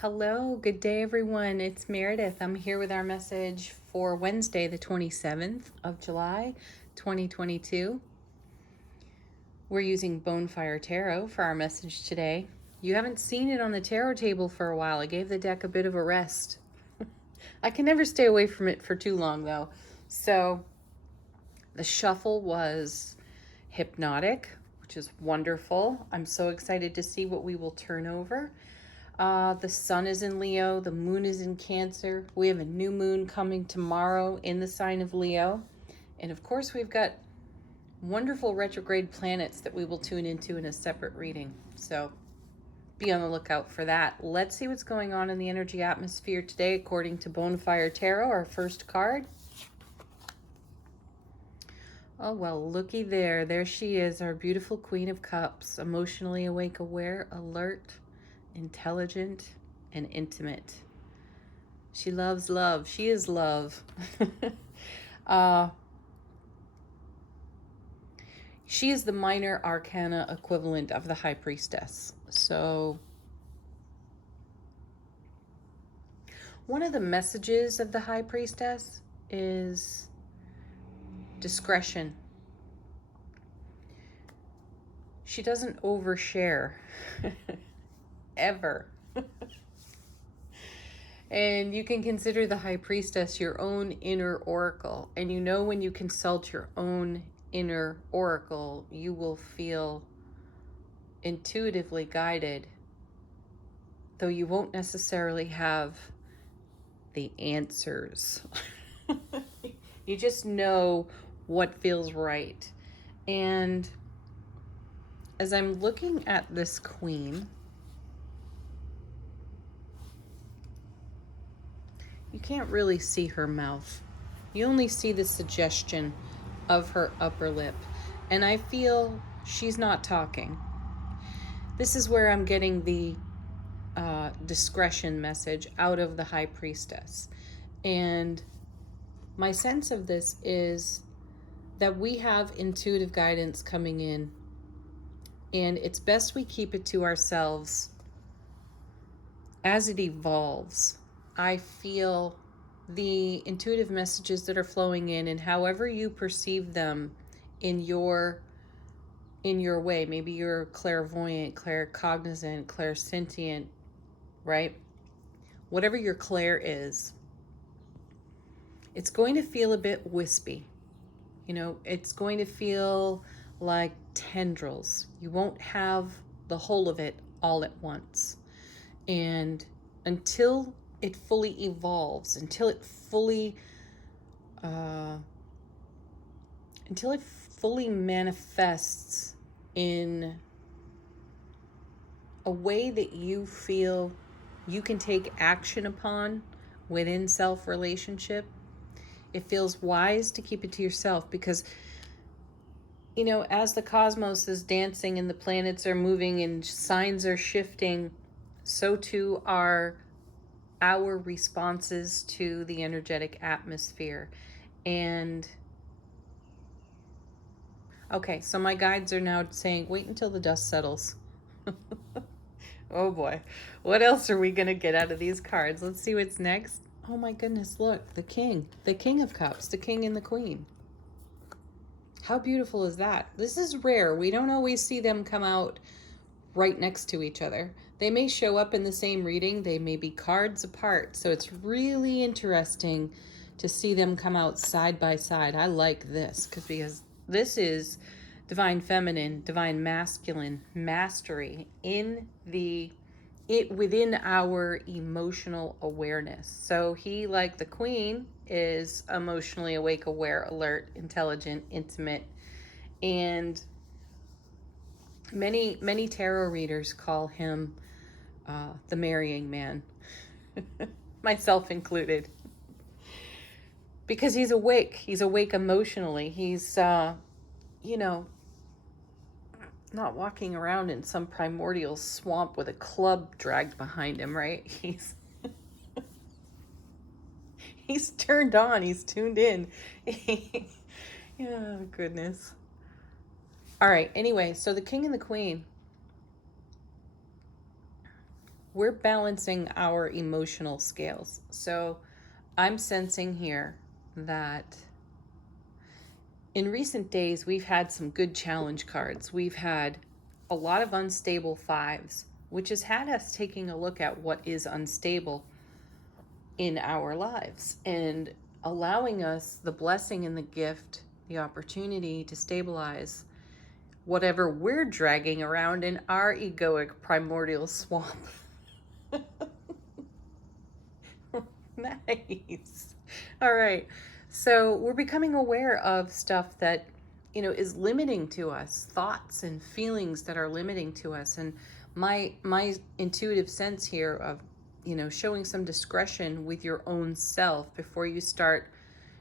Hello, good day everyone. It's Meredith. I'm here with our message for Wednesday, the 27th of July, 2022. We're using Bonefire Tarot for our message today. You haven't seen it on the tarot table for a while. I gave the deck a bit of a rest. I can never stay away from it for too long though. So the shuffle was hypnotic, which is wonderful. I'm so excited to see what we will turn over. The sun is in Leo. The moon is in Cancer. We have a new moon coming tomorrow in the sign of Leo. And of course, we've got wonderful retrograde planets that we will tune into in a separate reading. So be on the lookout for that. Let's see what's going on in the energy atmosphere today according to Bonefire Tarot, our first card. Oh, well, looky there. There she is, our beautiful Queen of Cups, emotionally awake, aware, alert, intelligent, and intimate. She loves love. She is love. She is the minor arcana equivalent of the High Priestess. So one of the messages of the High Priestess is discretion. She doesn't overshare. Ever. And you can consider the High Priestess your own inner oracle. And you know when you consult your own inner oracle, you will feel intuitively guided, though you won't necessarily have the answers. You just know what feels right. And as I'm looking at this queen, you can't really see her mouth. You only see the suggestion of her upper lip. And I feel she's not talking. This is where I'm getting the discretion message out of the High Priestess. And my sense of this is that we have intuitive guidance coming in. And it's best we keep it to ourselves as it evolves. I feel the intuitive messages that are flowing in, and however you perceive them in your way. Maybe you're clairvoyant, claircognizant, clairsentient, right? Whatever your clair is, it's going to feel a bit wispy. You know, it's going to feel like tendrils. You won't have the whole of it all at once. And until it fully evolves, until it fully manifests in a way that you feel you can take action upon within self-relationship, it feels wise to keep it to yourself, because you know, as the cosmos is dancing and the planets are moving and signs are shifting, so too are our responses to the energetic atmosphere. And okay, so my guides are now saying, wait until the dust settles. Oh boy, what else are we gonna get out of these cards? Let's see what's next. Oh my goodness, look, the King of Cups, the King and the Queen. How beautiful is that? This is rare. We don't always see them come out right next to each other. They may show up in the same reading. They may be cards apart. So it's really interesting to see them come out side by side. I like this because this is divine feminine, divine masculine, mastery within our emotional awareness. So he, like the Queen, is emotionally awake, aware, alert, intelligent, intimate, and many tarot readers call him the marrying man, myself included, because he's awake. He's awake emotionally. He's, not walking around in some primordial swamp with a club dragged behind him, right? He's turned on. He's tuned in. Oh, goodness. All right. Anyway, so the King and the Queen. we're balancing our emotional scales. So I'm sensing here that in recent days, we've had some good challenge cards. We've had a lot of unstable fives, which has had us taking a look at what is unstable in our lives and allowing us the blessing and the gift, the opportunity to stabilize whatever we're dragging around in our egoic primordial swamp. Nice. All right. So we're becoming aware of stuff that, is limiting to us, thoughts and feelings that are limiting to us. And my intuitive sense here of, showing some discretion with your own self before you start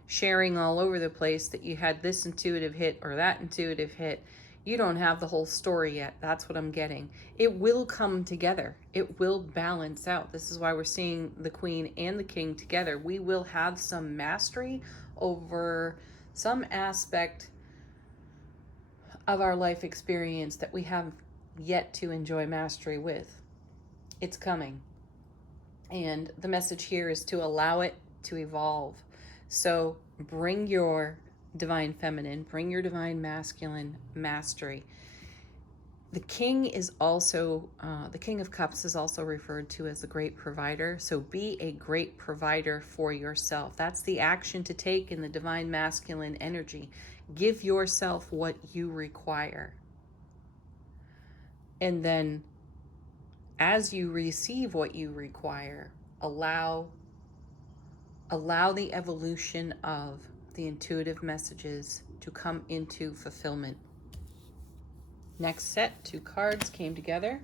sharing all over the place that you had this intuitive hit or that intuitive hit. You don't have the whole story yet. That's what I'm getting. It will come together. It will balance out. This is why we're seeing the Queen and the King together. We will have some mastery over some aspect of our life experience that we have yet to enjoy mastery with. It's coming. And the message here is to allow it to evolve. So bring your divine feminine, bring your divine masculine mastery. The King is also, the King of Cups is also referred to as the great provider. So be a great provider for yourself. That's the action to take in the divine masculine energy. Give yourself what you require. And then as you receive what you require, allow the evolution of the intuitive messages to come into fulfillment. Next set, 2 cards came together.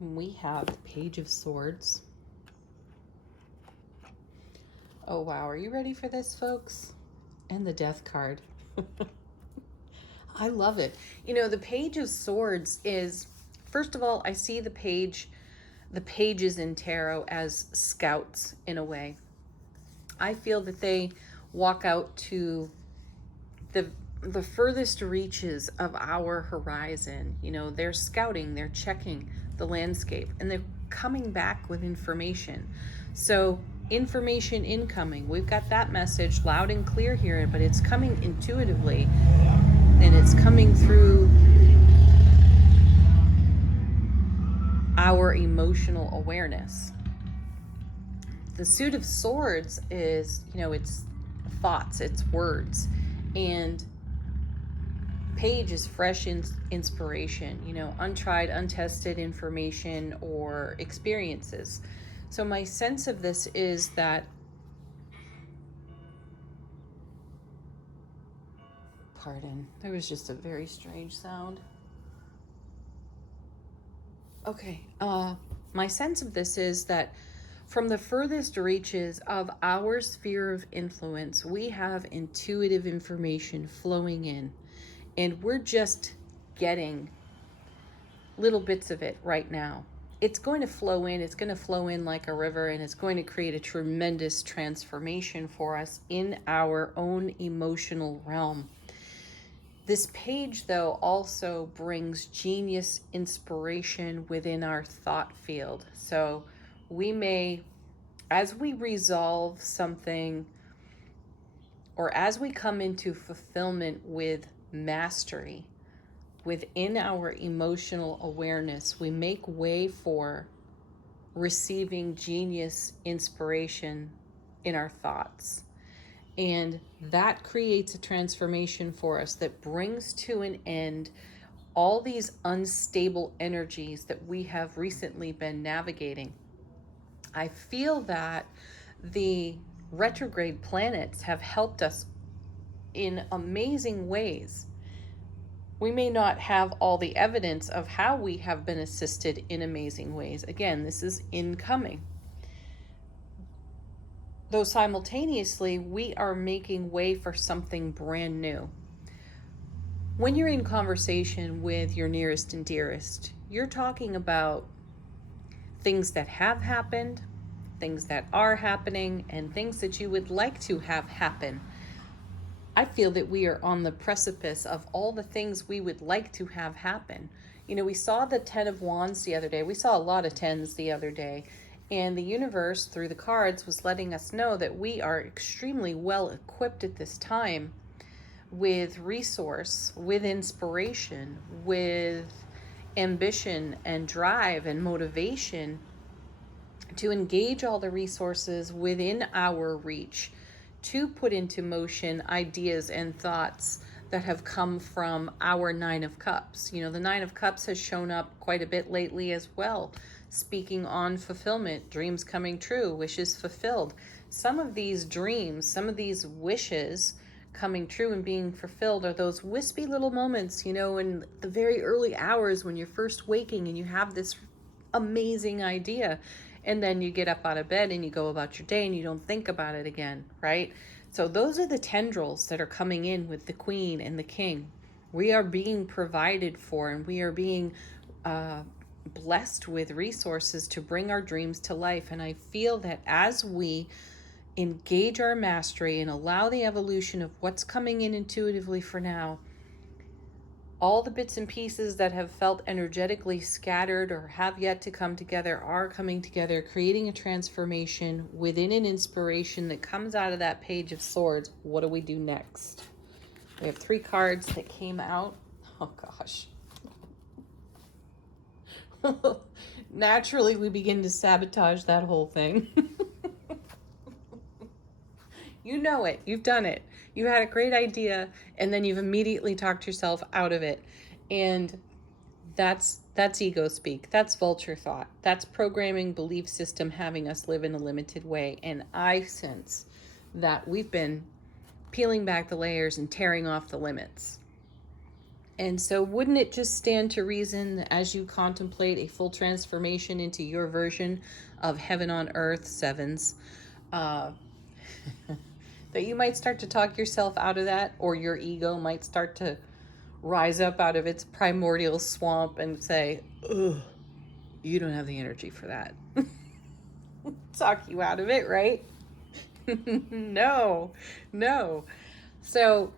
We have the Page of Swords. Oh wow, are you ready for this, folks? And the Death card. I love it. The Page of Swords is, first of all, I see the pages in tarot as scouts in a way. I feel that they walk out to the furthest reaches of our horizon. They're scouting, they're checking the landscape, and they're coming back with information. So information incoming. We've got that message loud and clear here, but it's coming intuitively, and it's coming through our emotional awareness. The Suit of Swords is, it's thoughts, it's words, and Page is fresh inspiration, untried, untested information or experiences. So my sense of this is that, pardon, there was just a very strange sound. Okay, my sense of this is that from the furthest reaches of our sphere of influence, we have intuitive information flowing in, and we're just getting little bits of it right now. It's going to flow in, it's going to flow in like a river, and it's going to create a tremendous transformation for us in our own emotional realm. This page, though, also brings genius inspiration within our thought field. So we may, as we resolve something, or as we come into fulfillment with mastery within our emotional awareness, we make way for receiving genius inspiration in our thoughts. And that creates a transformation for us that brings to an end all these unstable energies that we have recently been navigating. I feel that the retrograde planets have helped us in amazing ways. We may not have all the evidence of how we have been assisted in amazing ways. Again, this is incoming. Though simultaneously, we are making way for something brand new. When you're in conversation with your nearest and dearest, you're talking about things that have happened, things that are happening, and things that you would like to have happen. I feel that we are on the precipice of all the things we would like to have happen. You know, we saw the 10 of Wands the other day. We saw a lot of 10s the other day. And the universe, through the cards, was letting us know that we are extremely well equipped at this time with resource, with inspiration, with ambition and drive and motivation to engage all the resources within our reach to put into motion ideas and thoughts that have come from our Nine of Cups. You know, the Nine of Cups has shown up quite a bit lately as well, speaking on fulfillment, dreams coming true, wishes fulfilled. Some of these dreams, some of these wishes coming true and being fulfilled are those wispy little moments, you know, in the very early hours when you're first waking and you have this amazing idea, and then you get up out of bed and you go about your day and you don't think about it again, right? So those are the tendrils that are coming in with the Queen and the King. We are being provided for, and we are being blessed with resources to bring our dreams to life. And I feel that as we engage our mastery and allow the evolution of what's coming in intuitively for now, all the bits and pieces that have felt energetically scattered or have yet to come together are coming together, creating a transformation within an inspiration that comes out of that Page of Swords. What do we do next? We have 3 cards that came out. Oh gosh. Naturally, we begin to sabotage that whole thing. You know it. You've done it. You had a great idea, and then you've immediately talked yourself out of it. And that's ego speak. That's vulture thought. That's programming belief system having us live in a limited way. And I sense that we've been peeling back the layers and tearing off the limits. And so wouldn't it just stand to reason as you contemplate a full transformation into your version of heaven on earth, sevens, that you might start to talk yourself out of that, or your ego might start to rise up out of its primordial swamp and say, ugh, you don't have the energy for that. Talk you out of it, right? No. So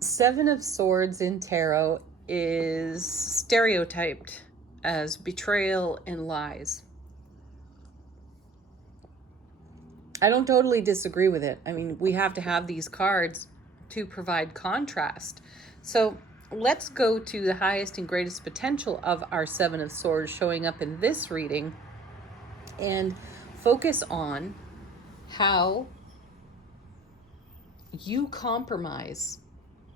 7 of Swords in tarot is stereotyped as betrayal and lies. I don't totally disagree with it. I mean, we have to have these cards to provide contrast. So let's go to the highest and greatest potential of our 7 of Swords showing up in this reading and focus on how you compromise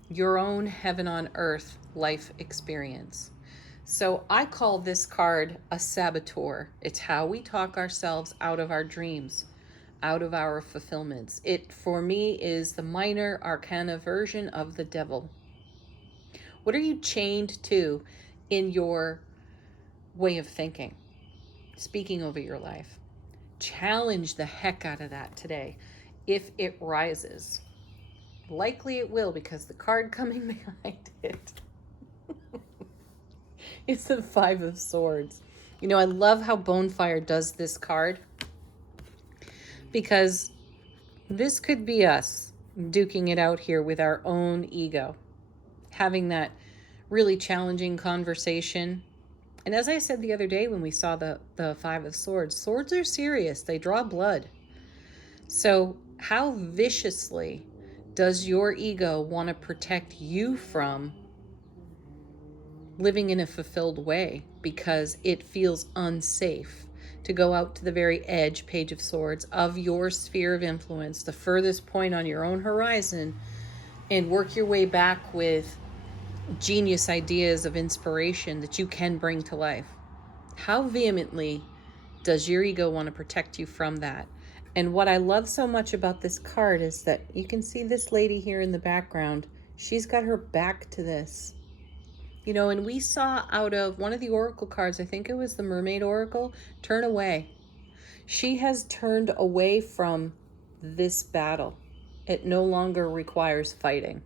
your own heaven on earth life experience. So I call this card a saboteur. It's how we talk ourselves out of our dreams, out of our fulfillments. It, for me, is the minor arcana version of the devil. What are you chained to in your way of thinking, speaking over your life? Challenge the heck out of that today. If it rises, likely it will, because the card coming behind it is the 5 of Swords. You know, I love how Bonefire does this card, because this could be us duking it out here with our own ego, having that really challenging conversation. And as I said the other day when we saw the 5 of Swords, swords are serious. They draw blood. So how viciously does your ego want to protect you from living in a fulfilled way, because it feels unsafe to go out to the very edge, Page of Swords, of your sphere of influence, the furthest point on your own horizon, and work your way back with genius ideas of inspiration that you can bring to life? How vehemently does your ego want to protect you from that? And what I love so much about this card is that you can see this lady here in the background. She's got her back to this. You know, and we saw out of one of the oracle cards, I think it was the Mermaid Oracle, turn away. She has turned away from this battle. It no longer requires fighting,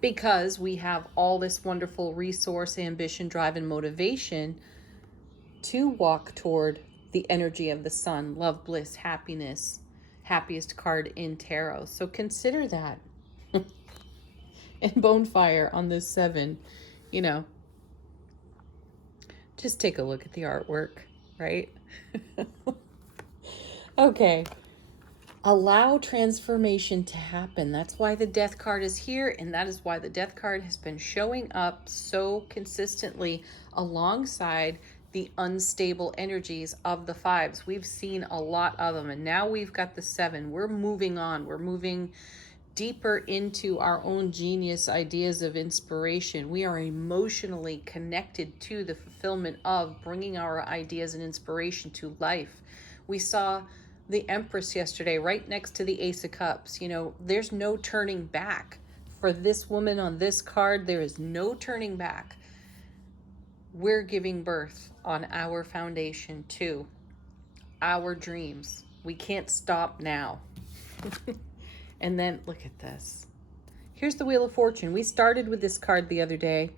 because we have all this wonderful resource, ambition, drive, and motivation to walk toward the energy of the sun, love, bliss, happiness, happiest card in tarot. So consider that. And Bonefire on this 7, you know, just take a look at the artwork, right? Okay. Allow transformation to happen. That's why the Death card is here, and that is why the Death card has been showing up so consistently alongside the unstable energies of the 5s. We've seen a lot of them, and now we've got the 7. We're moving on. We're moving deeper into our own genius ideas of inspiration. We are emotionally connected to the fulfillment of bringing our ideas and inspiration to life. We saw the Empress yesterday right next to the Ace of Cups. You know, there's no turning back. For this woman on this card, there is no turning back. We're giving birth on our foundation to our dreams. We can't stop now. And then look at this. Here's the Wheel of Fortune. We started with this card the other day,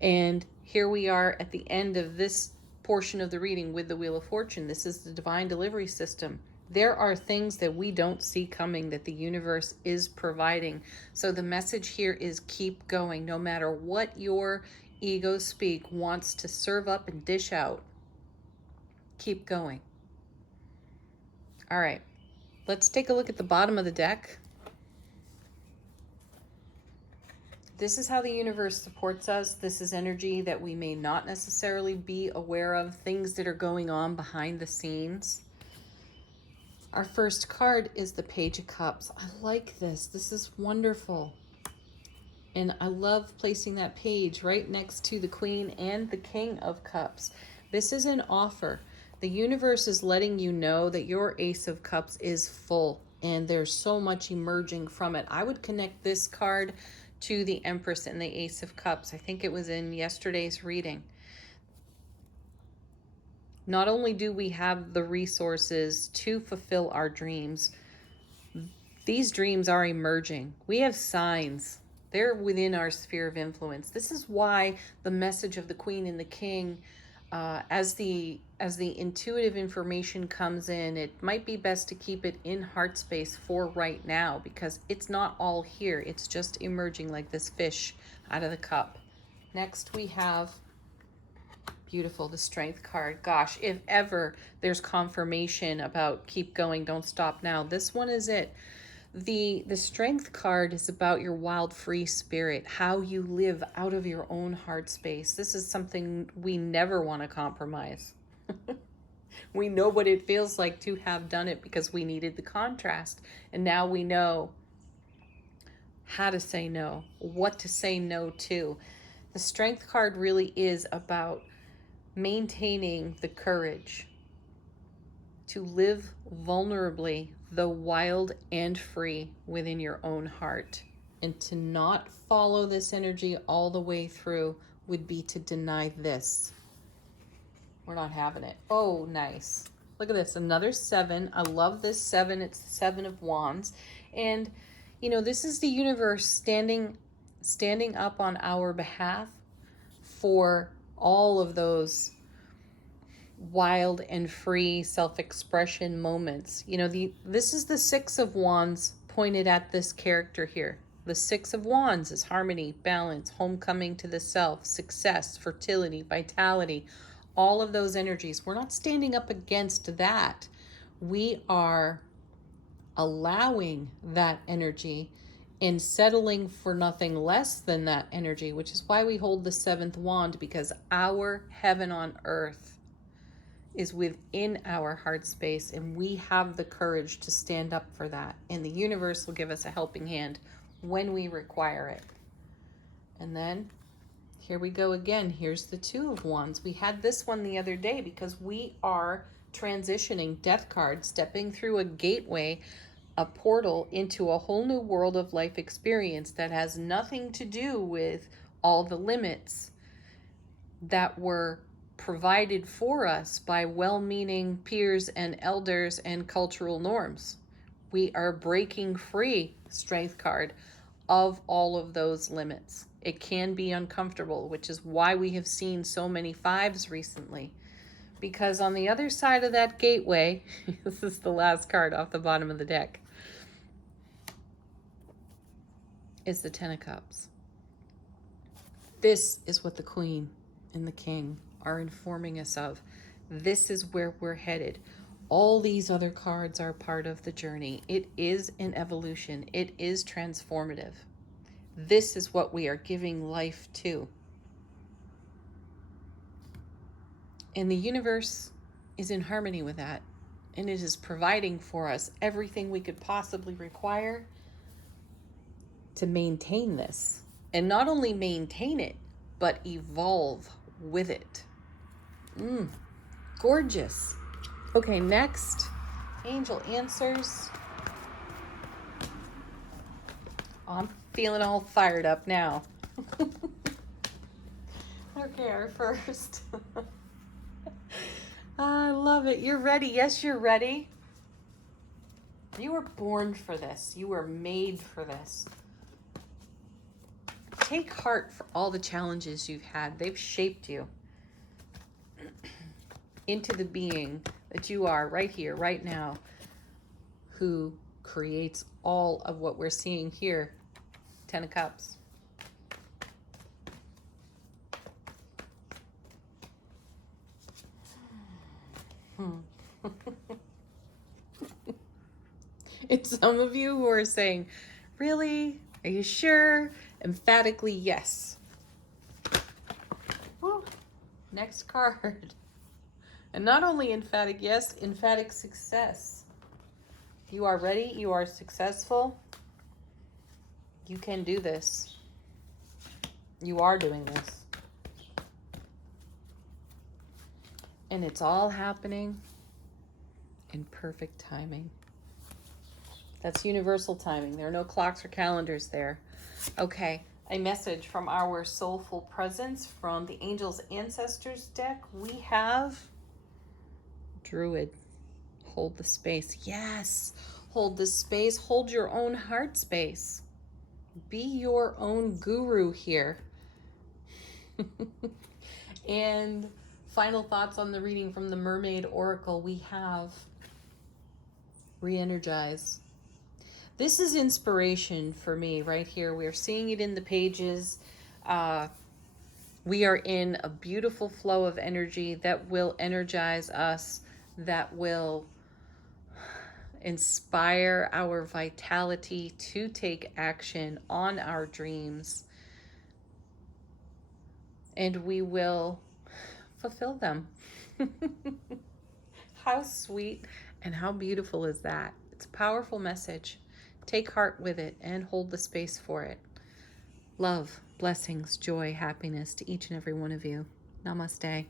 and here we are at the end of this portion of the reading with the Wheel of Fortune. This is the divine delivery system. There are things that we don't see coming that the universe is providing. So the message here is keep going. No matter what your ego speak wants to serve up and dish out, keep going. All right. Let's take a look at the bottom of the deck. This is how the universe supports us. This is energy that we may not necessarily be aware of, things that are going on behind the scenes. Our first card is the Page of Cups. I like this. This is wonderful. And I love placing that page right next to the Queen and the King of Cups. This is an offer. The universe is letting you know that your Ace of Cups is full and there's so much emerging from it. I would connect this card to the Empress and the Ace of Cups. I think it was in yesterday's reading. Not only do we have the resources to fulfill our dreams, these dreams are emerging. We have signs. They're within our sphere of influence. This is why the message of the Queen and the King, as the intuitive information comes in, it might be best to keep it in heart space for right now, because it's not all here. It's just emerging like this fish out of the cup. Next we have, beautiful, the Strength card. Gosh, if ever there's confirmation about keep going, don't stop now, this one is it. The Strength card is about your wild, free spirit, how you live out of your own heart space. This is something we never want to compromise. We know what it feels like to have done it because we needed the contrast. And now we know how to say no, what to say no to. The Strength card really is about maintaining the courage to live vulnerably, though wild and free within your own heart. And to not follow this energy all the way through would be to deny this. We're not having it. Oh, nice. Look at this, another 7. I love this 7. It's the 7 of Wands. And, you know, this is the universe standing up on our behalf for all of those wild and free self-expression moments. You know, this is the 6 of Wands pointed at this character here. The 6 of Wands is harmony, balance, homecoming to the self, success, fertility, vitality, all of those energies. We're not standing up against that. We are allowing that energy and settling for nothing less than that energy, which is why we hold the 7th wand, because our heaven on earth is within our heart space, and we have the courage to stand up for that. And the universe will give us a helping hand when we require it. And then here we go again. Here's the 2 of Wands. We had this one the other day because we are transitioning, Death card, stepping through a gateway, a portal into a whole new world of life experience that has nothing to do with all the limits that were provided for us by well-meaning peers and elders and cultural norms. We are breaking free, Strength card, of all of those limits. It can be uncomfortable, which is why we have seen so many 5s recently. Because on the other side of that gateway, this is the last card off the bottom of the deck, is the Ten of Cups. This is what the Queen and the King are informing us of. This is where we're headed. All these other cards are part of the journey. It is an evolution. It is transformative. This is what we are giving life to. And the universe is in harmony with that. And it is providing for us everything we could possibly require to maintain this. And not only maintain it, but evolve with it. Gorgeous. Okay, next, angel answers. Oh, I'm feeling all fired up now. Okay, our first. I love it. You're ready. Yes, you're ready. You were born for this. You were made for this. Take heart for all the challenges you've had. They've shaped you into the being that you are right here, right now, who creates all of what we're seeing here. Ten of Cups. It's some of you who are saying, really? Are you sure? Emphatically, yes. Woo. Next card. And not only emphatic yes, emphatic success. You are ready. You are successful. You can do this. You are doing this. And it's all happening in perfect timing. That's universal timing. There are no clocks or calendars there. Okay, a message from our soulful presence from the Angels Ancestors deck. We have Druid. Hold the space. Yes, hold the space. Hold your own heart space. Be your own guru here. And final thoughts on the reading from the Mermaid Oracle. We have re-energize. This is inspiration for me right here. We're seeing it in the pages. We are in a beautiful flow of energy that will energize us, that will inspire our vitality to take action on our dreams. And we will fulfill them. How sweet and how beautiful is that? It's a powerful message. Take heart with it and hold the space for it. Love, blessings, joy, happiness to each and every one of you. Namaste.